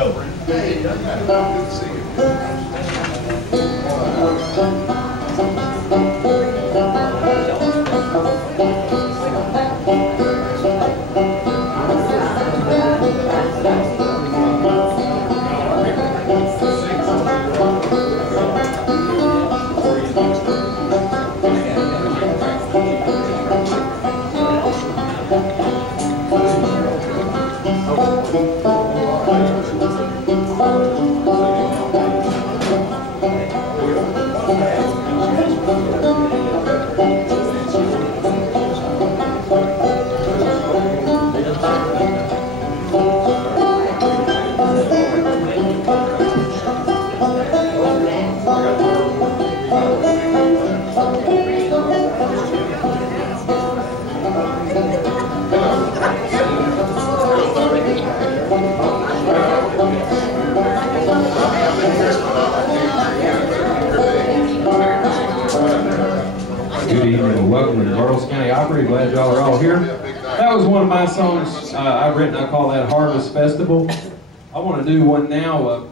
Hey, good to see you. Good evening and welcome to the Burles County Opry. Glad y'all are all here. That was one of my songs I've written. I call that Harvest Festival. I want to do one now.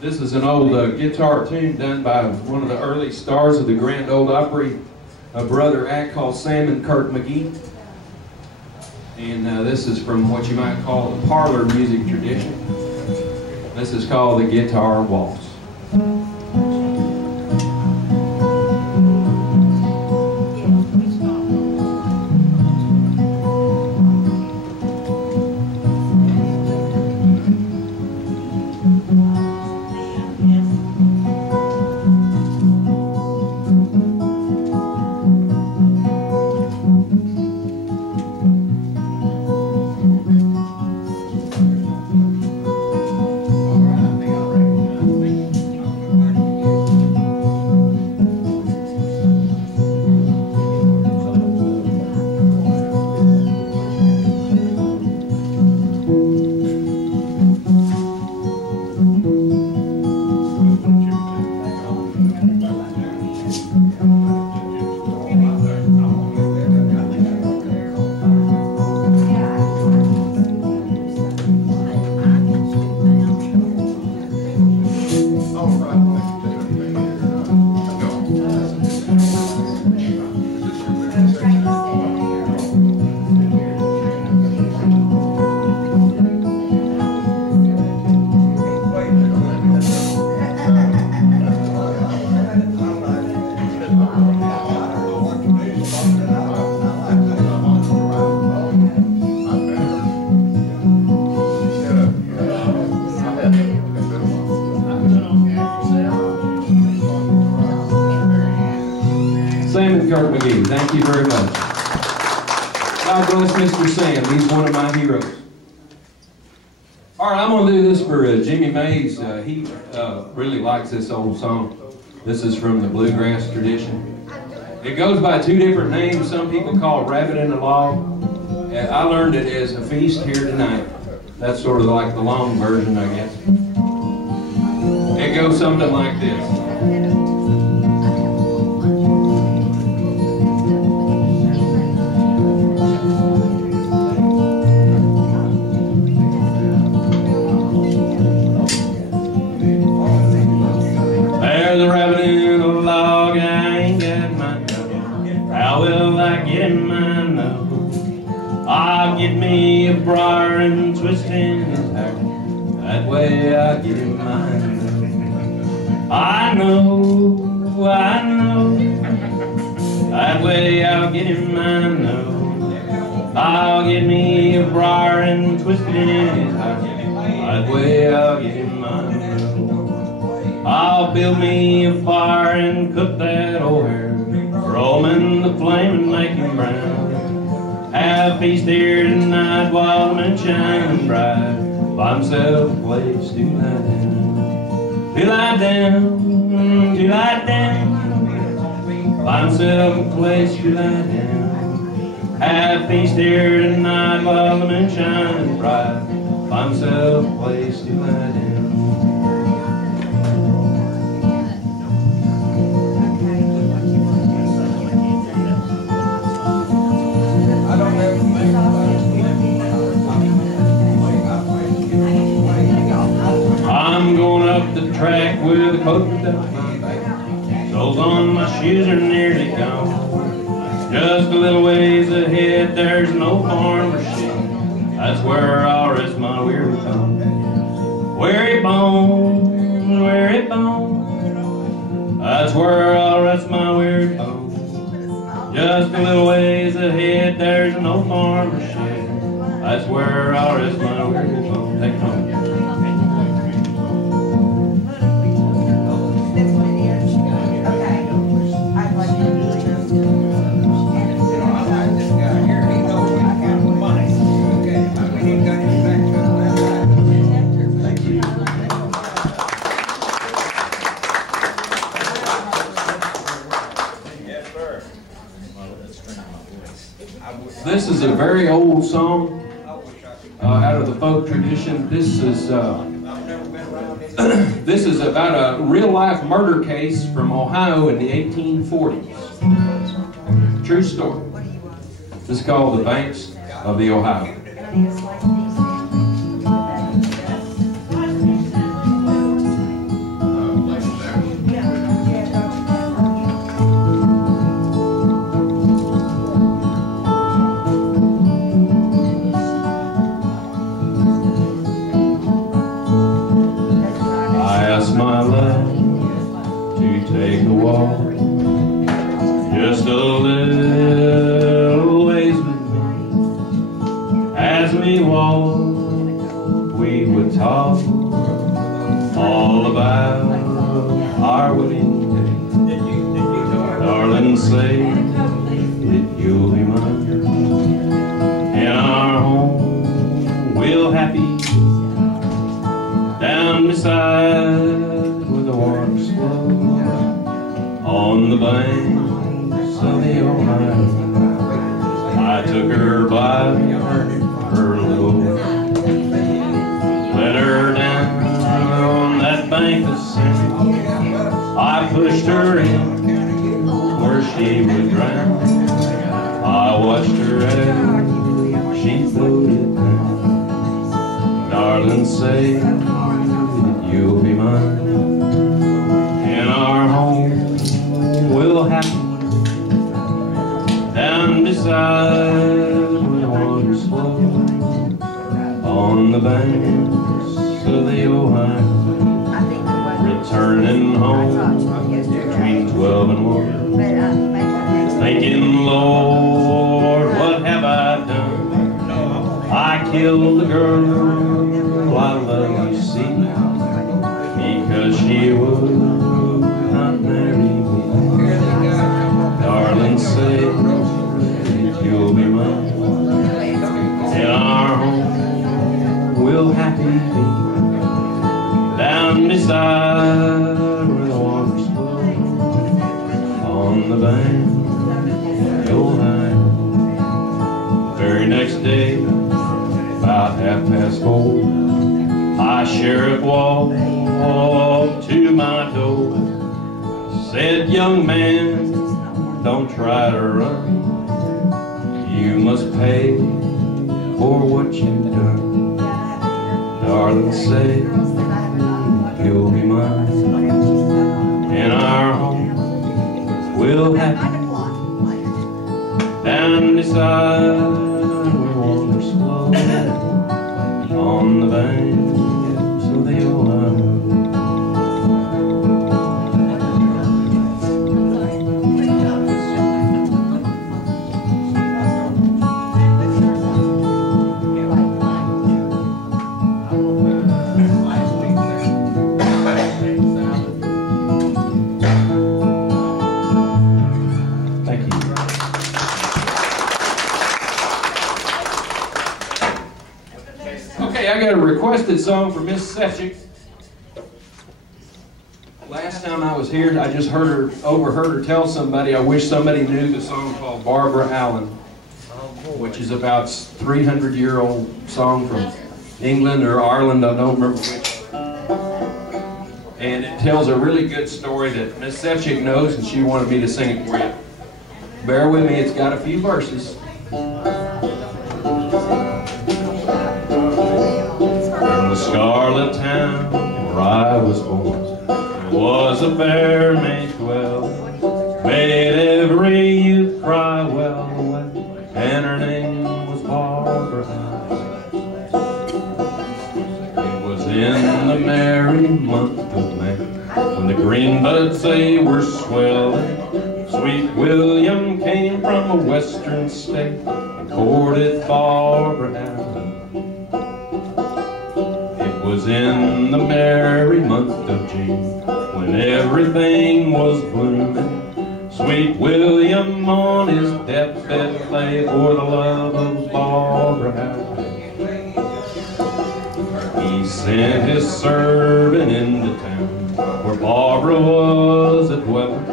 This is an old guitar tune done by one of the early stars of the Grand Ole Opry, a brother act called Sam and Kurt McGee. And this is from what you might call the parlor music tradition. This is called the Guitar Waltz. Sam and Kurt McGee, thank you very much. God bless Mr. Sam, he's one of my heroes. All right, I'm going to do this for Jimmy Mays. He really likes this old song. This is from the bluegrass tradition. It goes by two different names. Some people call it Rabbit in the Log. I learned it as A Feast Here Tonight. That's sort of like the long version, I guess. It goes something like this. There's a rabbit in a log, I ain't got my nose. How will I get in my nose? I'll get me a briar and twist in his hair. That way I'll get in my nose. I know, that way I'll get in my nose. I'll get me a briar and twist it in his hair. That way I'll get in my nose. I'll build me a fire and cook that old hare. Throw him in the flame and make him brown. Have a feast here tonight while the moon's shining bright. Buy himself a place to lie down. To lie down, to lie down. Buy himself a place to lie down. Have a feast here tonight while the moon's shining bright. Buy himself a place to lie down. back with a coat without my back. Soles on my shoes are nearly gone. Just a little ways ahead, there's no farmer's shed. That's where I'll rest my weary bones. Weary bones, weary bones. That's where I'll rest my weary bones. Just a little ways ahead, there's no farmer's shed. That's where I'll rest my weary bones. Take it home. This is a very old song out of the folk tradition. This is this is about a real-life murder case from Ohio in the 1840s. True story. This is called The Banks of the Ohio. My love to take a walk, just a little ways with me. As we walk, we would talk all about our wedding day. Darling, say that you'll be mine. In our home, we'll happy down beside on the banks of the Ohio. I took her by her little, let her down on that bank of sand. I pushed her in where she would drown. I watched her as she floated down. Darling, say that you'll be mine. In our home we'll happy down beside where the waters flow on the banks of the Ohio. Returning home between 12 and 1, thinking, Lord, what have I done? I killed the girl I love, you see, because she would not marry me. Darling, say that you'll be mine. In our home we'll happy be down beside where the waters flow on the bank of Ohio. Very next day, about 4:30, I sheriff walked to my door. Said, young man, don't try to run. You must pay for what you've done. Darling, say you'll be mine. In our home we'll happy down beside where waters flow on the banks of the Ohio. I got a requested song from Miss Sefcik. Last time I was here, I just overheard her tell somebody, I wish somebody knew the song called Barbara Allen, which is about 300-year-old song from England or Ireland, I don't remember which. And it tells a really good story that Miss Sefcik knows, and she wanted me to sing it for you. Bear with me, it's got a few verses. Scarlet Town, where I was born, was a fair maid dwell, made every youth cry well, and her name was Barbara. It was in the merry month of May, when the green buds they were swelling, sweet William came from a western state and courted Barbara Allen. It was in the merry month of June, when everything was blooming, sweet William on his deathbed lay for the love of Barbara Allen. He sent his servant into town, where Barbara was a dwelling,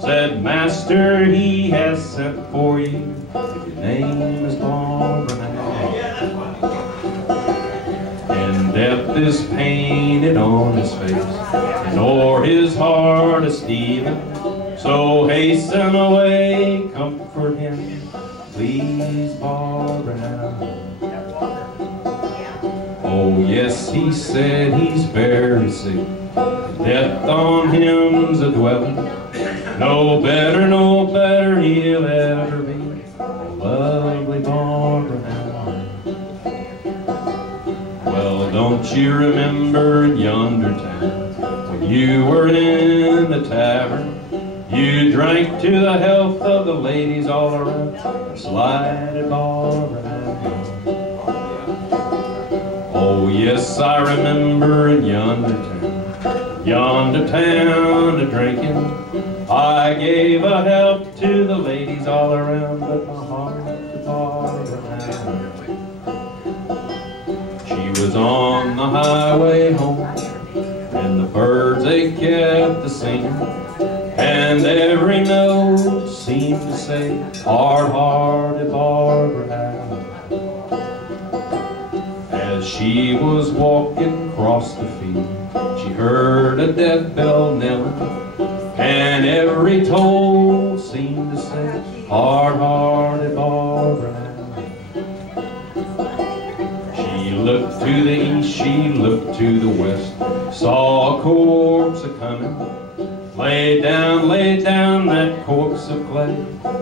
said, "Master, he has sent for you, if your name is Barbara Allen." And death is painted on his face, and o'er his heart a stealing. So hasten away, comfort him, please, Barbara Allen. Oh yes, he said he's very sick, death on him's a dwelling. No better he'll ever be, oh lovely Barbara Allen. Well, don't you remember in yonder town, when you were in the tavern, you drank to the health of the ladies all around, and slided Barbara Allen. Oh yes, I remember in yonder town a-drinking, I gave a health to the ladies all around, but my heart to Barbara Allen. She was on the highway home, and the birds they kept a-singing, and every note seemed to say, hard-hearted Barbara Allen. As she was walking across the field, she heard a death bell knelling, and every toll seemed to say, hard-hearted Barbara Allen. She looked to the east, she looked to the west, saw a corpse a-coming. Lay down that corpse of clay,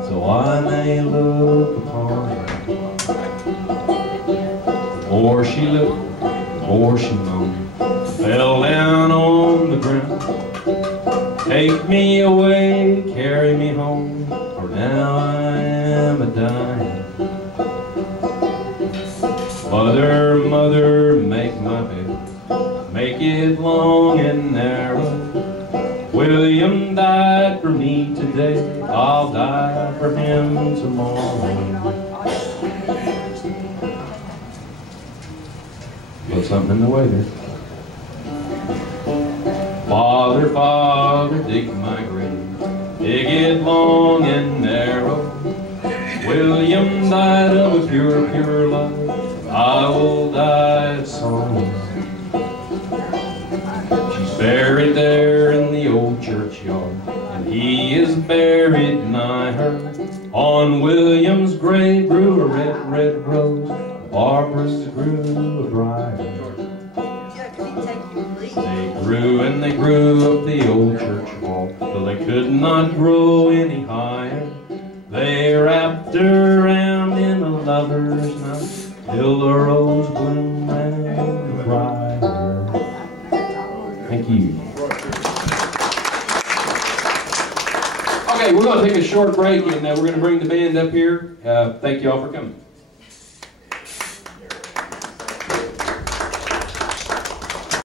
so I may look upon her. The more she looked, the more she moaned, fell down on the ground. Take me away, carry me home, for now I am a-dying. Mother, mother, make my bed, make it long and narrow. William died for me today, I'll die for him tomorrow. Put something in the way there. Father, Father, dig my grave, dig it long and narrow. William died of a pure, pure love, I will die of sorrow. She's buried there in the old churchyard, and he is buried nigh her. On William's grave grew a red, red rose, Barbara's grew a briar. They grew and they grew up the old church wall, till they could not grow any higher. They wrapped her round in a lover's knot, till the rose bloomed and briar. Thank you. Okay, we're going to take a short break, and we're going to bring the band up here. Thank you all for coming.